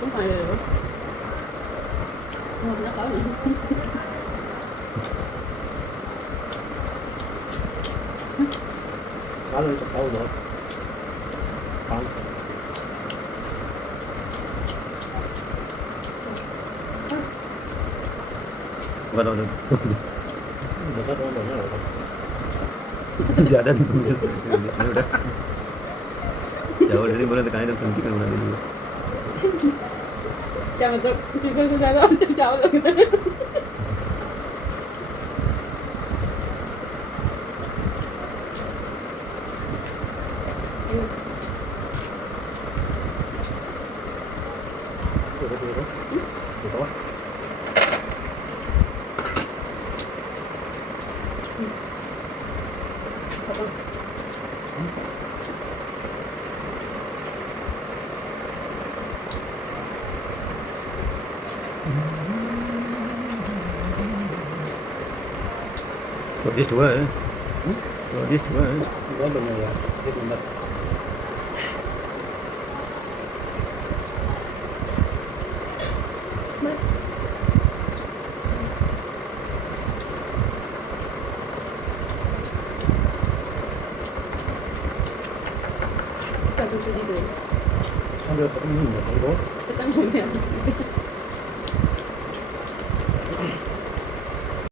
Không phải rồi. Không, nó có gì. Cá lên chục câu nữa. Không. Và đâu được. Được hết rồi nữa rồi. Dạ dan udah. Jauh dari bola tekan itu penting kan udah dulu. Chào tôi sudah đó chào rồi. Được rồi. So this was. So this was. Có bên này là cái bên đây. Chào tôi đi rồi. Không được, không nhìn được cái đó. Tôi đang ngồi nè.